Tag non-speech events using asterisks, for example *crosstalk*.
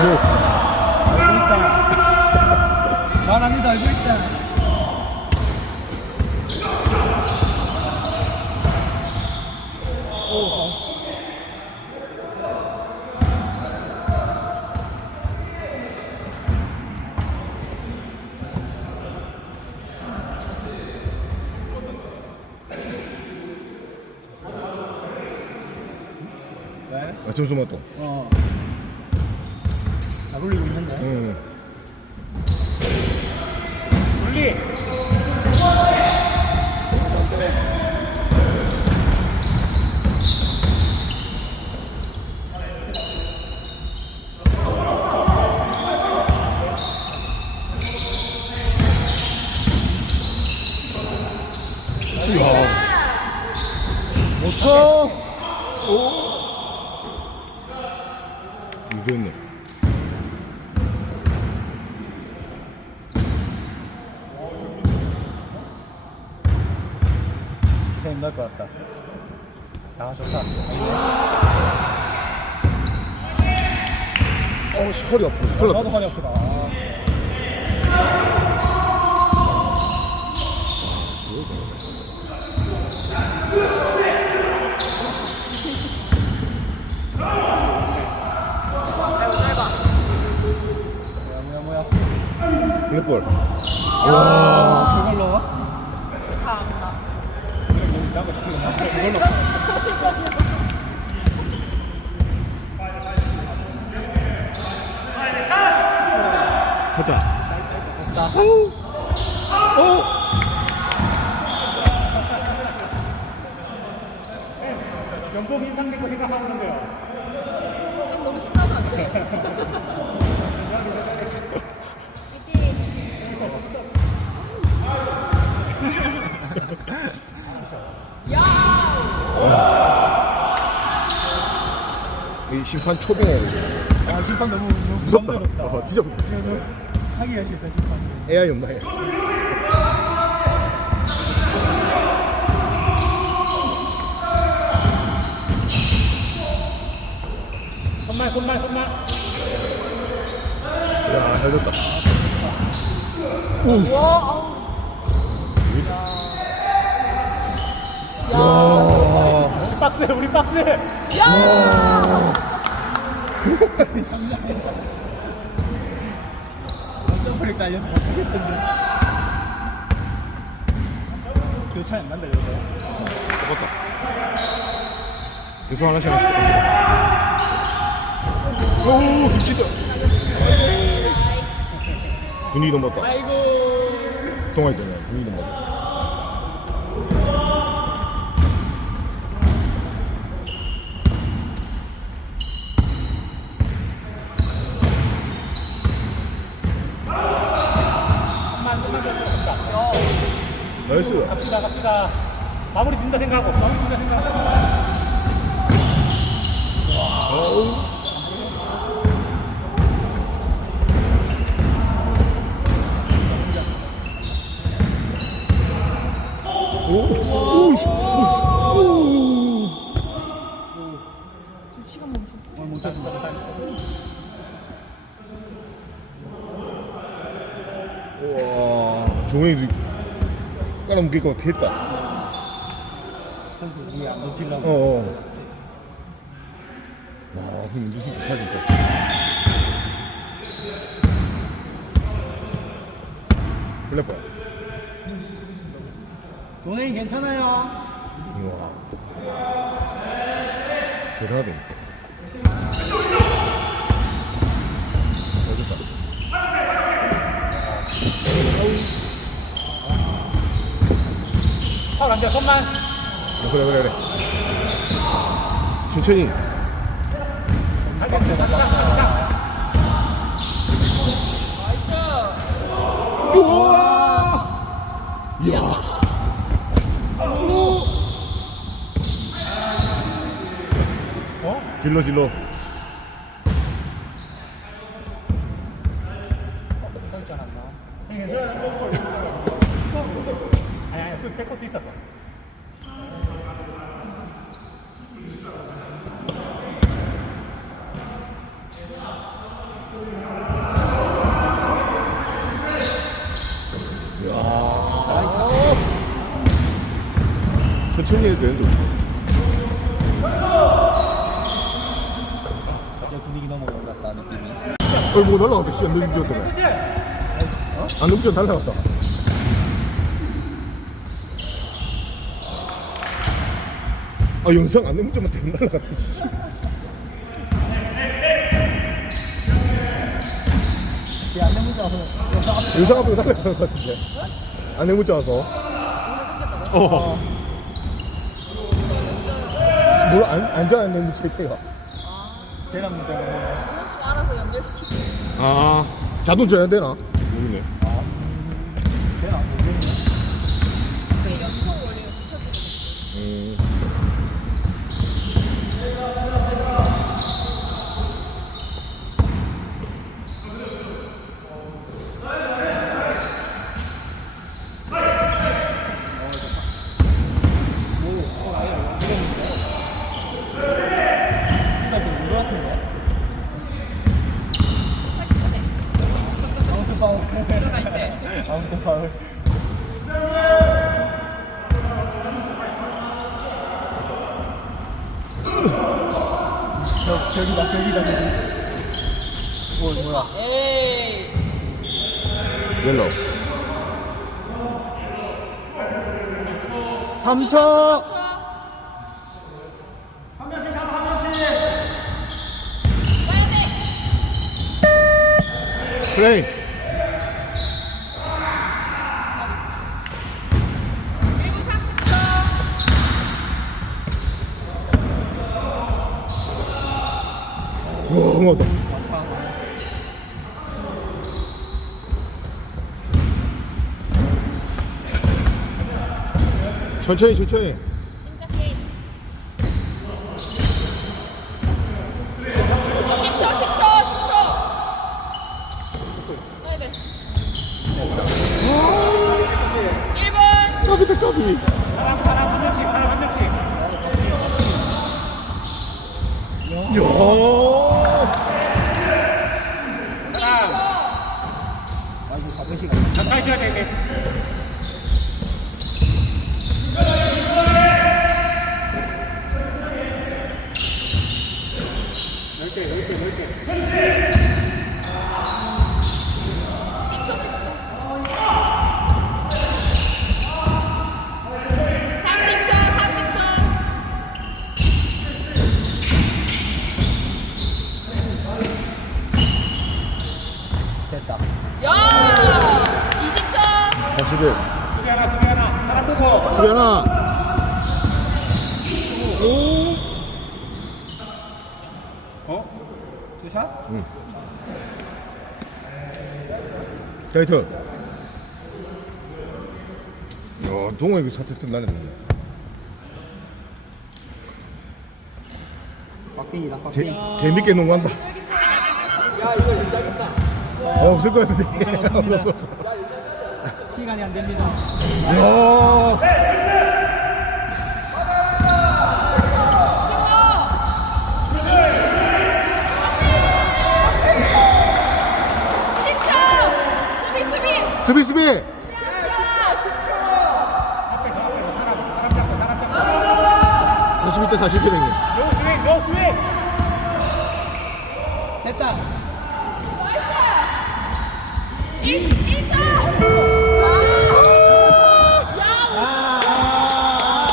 있다. 바람이 달고 있다. 아, 잠시만 또. 어. 잘 올리고 있는데. 응. 이야. 못쳐. 오. 이거네. 기사 힘날 것 같다. 아 좋다. 어, 씨, 허리 아프네. 큰일 나도 났다. 허리 아프다. 아. 뭐야 뭐야 뭐야. 이거 볼. 와. 그걸로? 참나. 여기 잡고 잡고 그걸로. 가자. 자. 오! 연봉 인상된 거 생각하고 있는 거야. 형 너무 신나서 안 돼. 이 심판 초빙해야 돼. 아 심판 너무 너무 무섭다. 어, 진짜 무섭다. 하기가 싫다 심판. AI 없나 해. 손만 손만 손만. 야, 잘 됐다. 와. 와. 박스 우리 박스. 야! *laughs* *laughs* 점프를 깔려서 못하겠던데. 그 차이 안 난다 이거. 잡았다. 계속 하나씩 하나씩 같이. 오, 김치다. 분위기 넘었다. 아이고. 동아리 때문에 분위기 넘었다. 손만 손만 좀 잡자. 나이스. 갑시다 갑시다. 마무리 진다 생각하고 마무리 진다 생각하고. 어우. 오, 오, 오, 오. 시간 멈춰. 오늘 못 쳤어. 와, 종현이 깔아뭉길 것 같아 했다. 선수 위에 안 놓치려고. 어, 어. 와, 근데 무슨 좋다 진짜. 뻔. 돈이 괜찮아요. 우와. 대단하다. 잘 됐다. 파울 안돼 손만. 어, 그래, 그래, 그래. 천천히. 살짝 살짝. 우와! 이야. 어? 질러, 질러. 설정 안 나. 술 백것도 있었어. 천천히 해도 되는데. 갑자기 분위기 것 같다 느낌이. 어, 뭐 날라갔다, 씨. 안 넘기전 때문에. 안 넘기전 날라갔다. 아 영상 안 넘으면 다 날라갔다 안 넘어져 와서 영상 앞으로 날라가는 것 같은데. 안 넘어져 와서 어. 뭘안 앉아 안 넘어져 이태가 쟤랑 문자가 연습 알아서 연결시키고. 아 자동 전화 되나? 모르네. 쟤랑 모르겠네 그 연속 원리가 붙여주는 음. 뭐 뭐야? 옐로우. 3초. 좋아. 가야 돼. 플레이. 1분 30초. 와, 고마웠다. 천천히, 천천히. 진짜 게임. 10초, 10초, 10초. 가야 돼. 1분. 까비다, 까비. 야. 아 이거 시간. 삼십 초, 삼십 초. 됐다. 야! 20초. 41. 수비 하나, 수비 하나. 사람 보고. 수비 하나. 어? 투샷? 응. 데이트. 야, 동호 이거 사태 좀 나네. 박빙이다 박빙. 재밌게 농구한다. 야 이거 유작있다. 어, 없을 것 같은데. *laughs* 없어, 없어. 시간이 안 됩니다. 야. 수비, 수비. 수비, 수비. 41대 41이네. 노 스윙, 노 스윙. 됐다. in